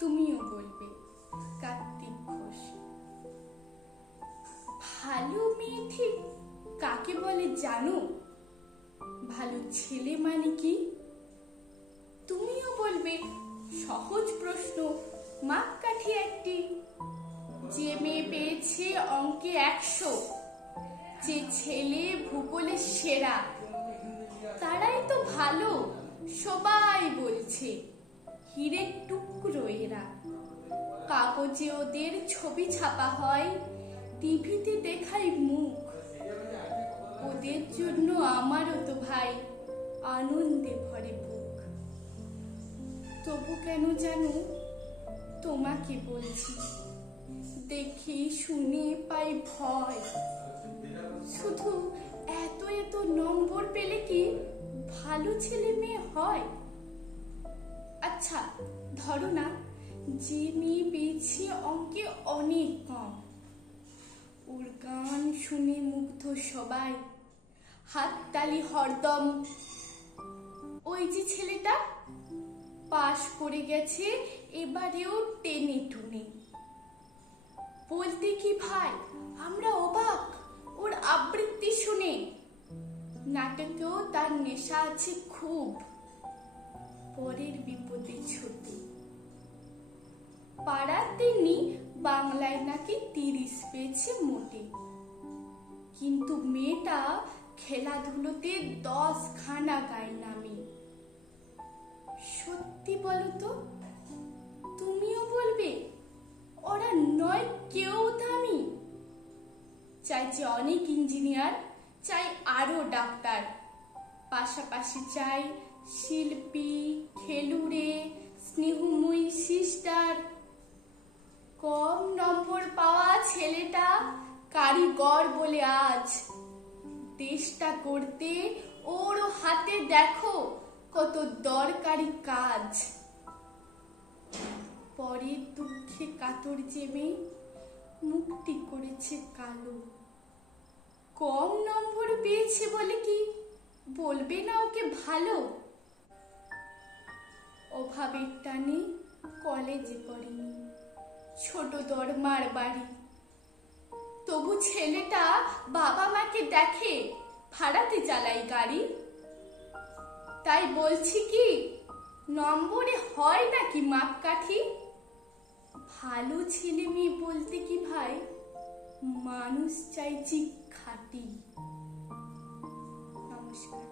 তুমিও বলবে। কার্তিক ঘোষ। ভালো মেয়ে ঠিক কাকে বলে জানো? ভালো ছেলে মানে কি? তুমিও বলবে সহজ প্রশ্ন, মাপকাঠি একটি। যে মেয়ে পেয়েছে অঙ্কে 100, যে ছেলে ভূগোলে সেরা, তারাই তো ভালো, সবাই বলছে। হীরের টুকরো এরা। কাগজে ওদের ছবি ছাপা হয়, টিভিতে দেখায় মুখ। ওদের জন্য আমারও তো ভাই আনন্দে ভরে বুক। তবু কেন জানো তোমাকে বলছি, দেখে শুনে পাই ভয়। শুধু এত এত নম্বর পেলে কি ভালো ছেলে মেয়ে হয়? আচ্ছা ধরো না, যে মেয়ে পেয়েছে অঙ্কে অনেক কম, ওর গান শুনে মুগ্ধ সবাই, হাততালি হরদম। ওই যে ছেলেটা পাশ করে গেছে এবারেও টেনে টুনে, বলতে কি ভাই আমরা অবাক ওর আবৃত্তি শুনে। নাটকেও তার নেশা আছে খুব, পরের বিপদে ছোটে। পাড়ার তিনি বাংলায় নাকি 30 পেয়েছে মোটে, কিন্তু মেয়েটা খেলাধুলোতে 10 খানা গায় নামে। সত্যি বলো তো, তুমিও বলবে ওরা নয় কেউ দামি? চাইছে অনেক ইঞ্জিনিয়ার, চাই আরো ডাক্তার, পাশাপাশি চাই শিল্পী, খেলুড়ে, স্নেহময়ী সিস্টার। কম নম্বর পাওয়া ছেলেটা কারিগর বলে আজ দেশটা করতে ওর হাতে দেখো কত দরকারি কাজ। পরের দুঃখে কাতর জেমে মুক্তি করেছে কালো। কম নম্বর পেয়েছে বলে কি বলবে না ওকে ভালো? অভাবের টানে কলেজে পড়েনি, ছোট দরমার বাড়ি, তবু ছেলেটা বাবা মাকে দেখে ভাড়াতে চালাই গাড়ি। তাই বলছি কি নম্বরে হয় নাকি মাপকাঠি? ভালো ছেলে মেয়ে বলতে কি ভাই মানুষ চাইছি খাঁটি। নমস্কার।